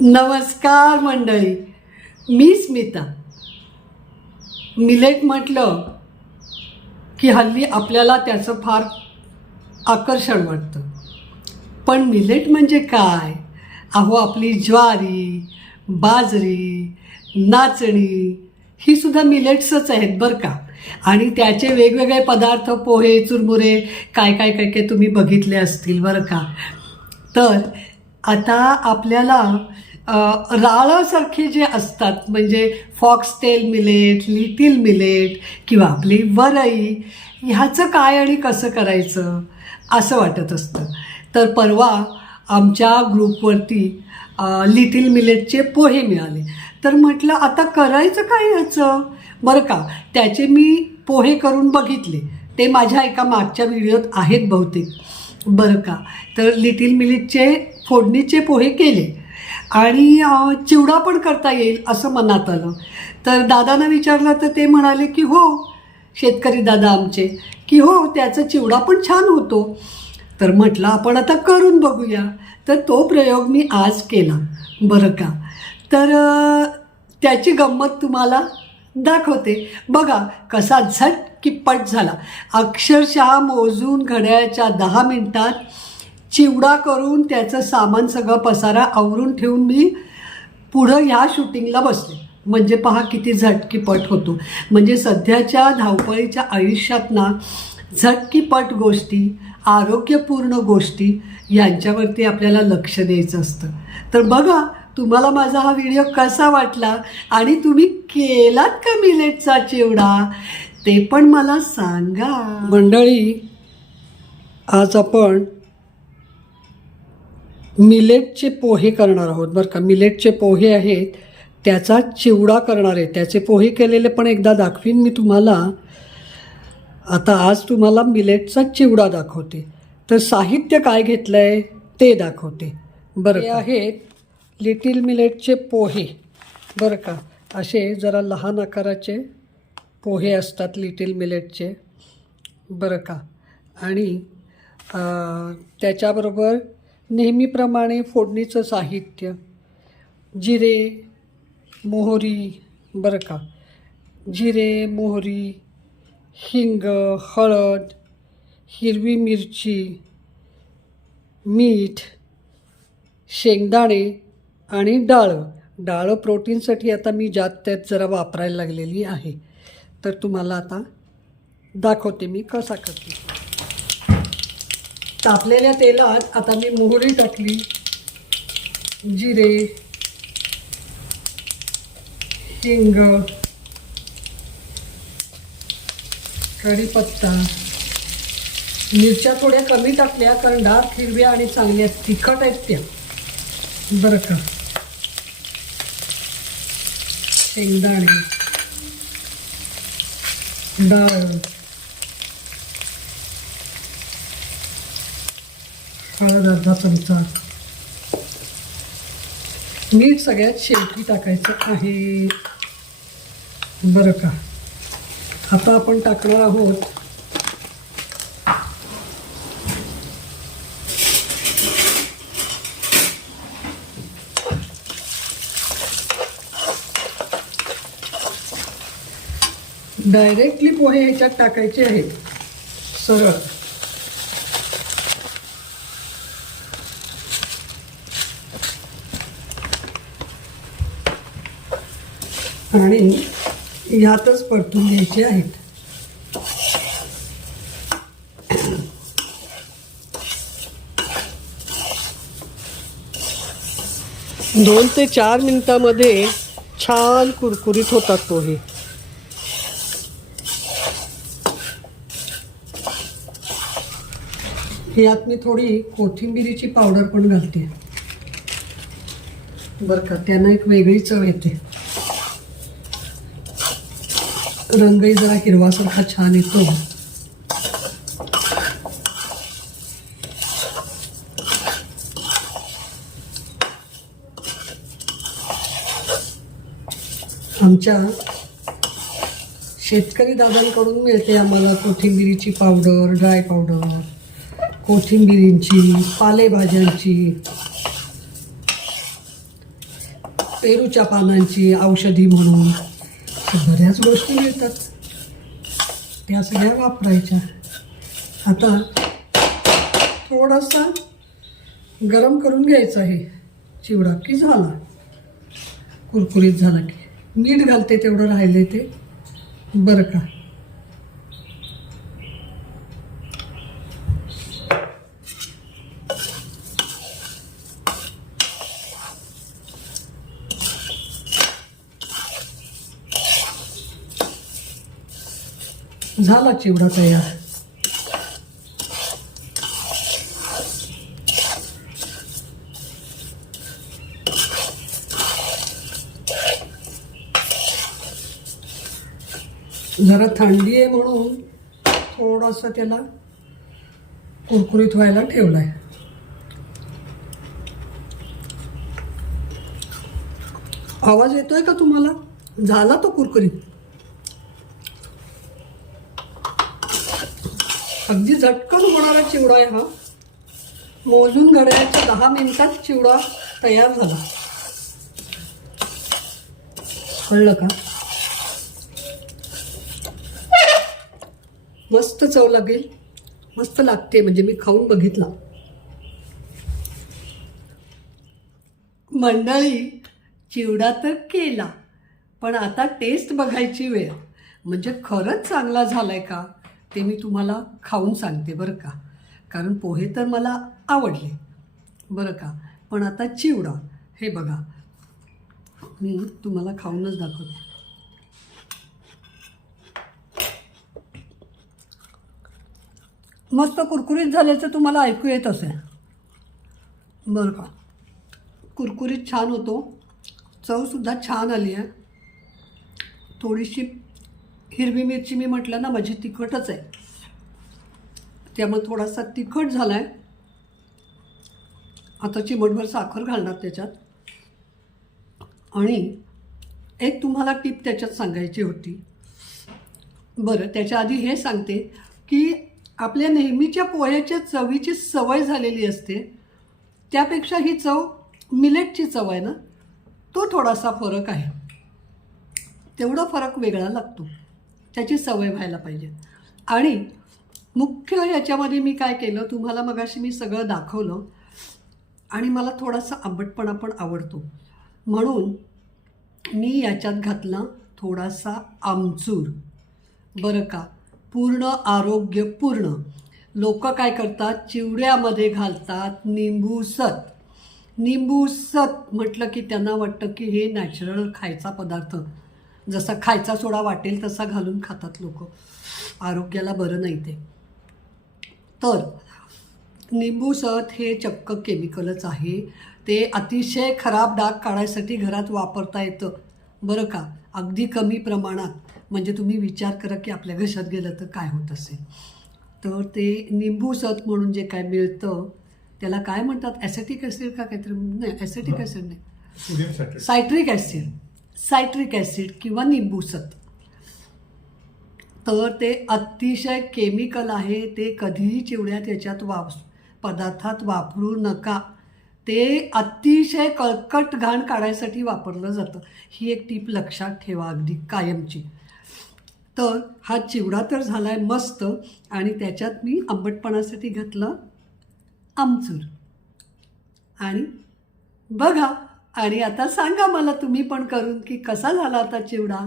नमस्कार मंडळी मी स्मिता. मिलेट म्हटलं की हल्ली आपल्याला त्याचं फार आकर्षण वाटतं. पण मिलेट म्हणजे काय? अहो आपली ज्वारी बाजरी नाचणी ही सुद्धा मिलेट्सच आहेत बरं का. आणि त्याचे वेगवेगळे पदार्थ पोहे चुरमुरे काय काय काय काय तुम्ही बघितले असतील बरं का. तर आता आपल्याला राळासारखे जे असतात म्हणजे फॉक्सटेल मिलेट लिटिल मिलेट किंवा आपली वरई ह्याचं काय आणि कसं करायचं असं वाटत असतं. तर परवा आमच्या ग्रुपवरती लिटिल मिलेटचे पोहे मिळाले. तर म्हटलं आता करायचं काय ह्याचं? बरं का त्याचे मी पोहे करून बघितले. ते माझ्या एका मागच्या व्हिडिओत आहेत बहुतेक. बरं का तर लिटिल मिलेटचे फोडणीचे पोहे केले. आणि चिवडा पण करता येईल असं मनात आलं. तर दादांना विचारलं तर ते म्हणाले की हो शेतकरी दादा आमचे. की हो त्याचा चिवडा पण छान होतो. तर म्हटलं आपण आता करून बघूया. तर तो प्रयोग मी आज केला. बरं का? तर त्याची गंमत तुम्हाला दाखवते. बघा कसा झट किप्पट झाला. अक्षरशः मोजून घड्याळच्या दहा मिनटात चिवडा करून त्याचं सामान सगळं पसारा आवरून ठेवून मी पुढं ह्या शूटिंगला बसले. म्हणजे पहा किती झटकीपट होतो. म्हणजे सध्याच्या धावपळीच्या आयुष्यात ना झटकीपट गोष्टी आरोग्यपूर्ण गोष्टी यांच्यावरती आपल्याला लक्ष द्यायचं असतं. तर बघा तुम्हाला माझा हा व्हिडिओ कसा वाटला आणि तुम्ही केलात का मिलेटचा चिवडा? ते पण मला सांगा. मंडळी आज आपण मिलेटचे पोहे करणार आहोत बरं का. मिलेटचे पोहे आहेत त्याचा चिवडा करणार आहे. त्याचे पोहे केलेले पण एकदा दाखवीन मी तुम्हाला. आता आज तुम्हाला मिलेटचा चिवडा दाखवते. तर साहित्य काय घेतलं आहे ते दाखवते. बरं हे आहेत लिटिल मिलेटचे पोहे. बरं का. असे जरा लहान आकाराचे पोहे असतात लिटिल मिलेटचे. बरं का. आणि त्याच्याबरोबर नेहमीप्रमाणे फोडणीचं साहित्य. जिरे मोहरी बरं का. जिरे मोहरी हिंग हळद हिरवी मिरची मीठ शेंगदाणे आणि डाळं. डाळं प्रोटीनसाठी आता मी जात त्यात जरा वापरायला लागलेली आहे. तर तुम्हाला आता दाखवते मी कसा करते. तापलेल्या तेलात आता मी मोहरी टाकली. जिरे हिंग कढीपत्ता. मिरच्या थोड्या कमी टाकल्या कारण डार्क हिरव्या आणि चांगल्या तिखट आहेत त्या. बरं का? शेंगदाणे. डाळ. हळद अर्धा चमचा मीठ सगळ्यात शेवटी टाकायचं आहे. बरं का? आता आपण टाकणार आहोत. डायरेक्टली पोहे ह्याच्यात टाकायचे आहेत. सरळ. आणि ह्यातच परतून घ्यायचे आहेत. दोन ते चार मिनिटामध्ये छान कुरकुरीत होतात पोहे. यात मी थोडी कोथिंबिरीची पावडर पण घालते. बरं का त्यांना एक वेगळी चव येते. रंगही जरा हिरवासारखा छान येतो. आमच्या शेतकरी दादांकडून मिळते आम्हाला कोथिंबिरीची पावडर ड्राय पावडर कोथिंबिरींची पालेभाज्यांची पेरूच्या पानांची औषधी म्हणून. बऱ्याच गोष्टी मिळतात त्या सगळ्या वापरायच्या. आता थोडासा गरम करून घ्यायचा आहे. चिवडा की झाला. कुरकुरीत झाला की. मीठ घालते तेवढं राहिले ते. बरं का. झाला चिवडा तयार. जरा थंडी आहे म्हणून थोडासा त्याला कुरकुरीत व्हायला ठेवलाय. आवाज येतोय का तुम्हाला? झाला तो कुरकुरीत? अगदी झटकन होणारा चिवडा आहे हा. मोजून घडण्याच्या दहा मिनिटात चिवडा तयार झाला. कळलं का? मस्त चव लागेल. मस्त लागते म्हणजे मी खाऊन बघितला. मंडळी चिवडा तर केला पण आता टेस्ट बघायची वेळ. म्हणजे खरंच चांगला झालाय का? ते मी तुम्हाला खाऊन सांगते बरं का. कारण पोहे तर मला आवडले. बरं का. पण आता चिवडा. हे बघा. मी तुम्हाला खाऊनच दाखवते. मस्त कुरकुरीत झाल्याचं तुम्हाला ऐकू येत असेल. बरं का. कुरकुरीत छान होतो. चवसुद्धा छान आली आहे. थोडीशी हिरवी मिरची मी म्हटलं ना माझी तिखटच आहे. त्यामुळे थोडासा तिखट झाला आहे आता चिमटभर साखर घालणार त्याच्यात. आणि एक तुम्हाला टिप त्याच्यात सांगायची होती. बरं त्याच्या आधी हे सांगते की आपल्या नेहमीच्या पोह्याच्या चवीची सवय झालेली असते. त्यापेक्षा ही चव मिलेटची चव आहे ना तो थोडासा फरक आहे. तेवढा फरक वेगळा लागतो. त्याची सवय व्हायला पाहिजे. आणि मुख्य याच्यामध्ये मी काय केलं तुम्हाला मगाशी मी सगळं दाखवलं आणि मला थोडासा आंबटपणा पण आवडतो. म्हणून मी याच्यात घातला थोडासा आमचूर. बरं का? पूर्ण आरोग्य पूर्ण. लोक काय करतात? चिवड्यामध्ये घालतात निंबूसत निंबूसत म्हटलं की त्यांना वाटतं की हे नॅचरल खायचा पदार्थ. जसा खायचा सोडा वाटेल तसा घालून खातात लोक. आरोग्याला बरं नाही ते. तर निंबू सत हे चक्क केमिकलच आहे. ते अतिशय खराब डाग काढायसाठी घरात वापरता येतं. बरं का? अगदी कमी प्रमाणात. म्हणजे तुम्ही विचार करा की आपल्या घशात गेलं तर काय होत असेल. तर ते निंबू सत म्हणून जे काय मिळतं त्याला काय म्हणतात? ॲसेटिक ॲसिड का काहीतरी? नाही ॲसेटिक ॲसिड नाही. Citric acid. सायट्रिक ॲसिड किंवा निंबूसत तर ते अतिशय केमिकल आहे ते कधीही चिवड्यात त्याच्यात वाप पदार्थात वापरू नका. ते अतिशय कळकट घाण काढायसाठी वापरलं जातं. ही एक टीप लक्षात ठेवा अगदी कायमची. तर हा चिवडा तर झाला आहे मस्त आणि त्याच्यात मी आंबटपणासाठी घातलं आमचूर. आणि बघा आणि आता सांगा मला तुम्ही पण करून की कसा झाला आता चिवडा?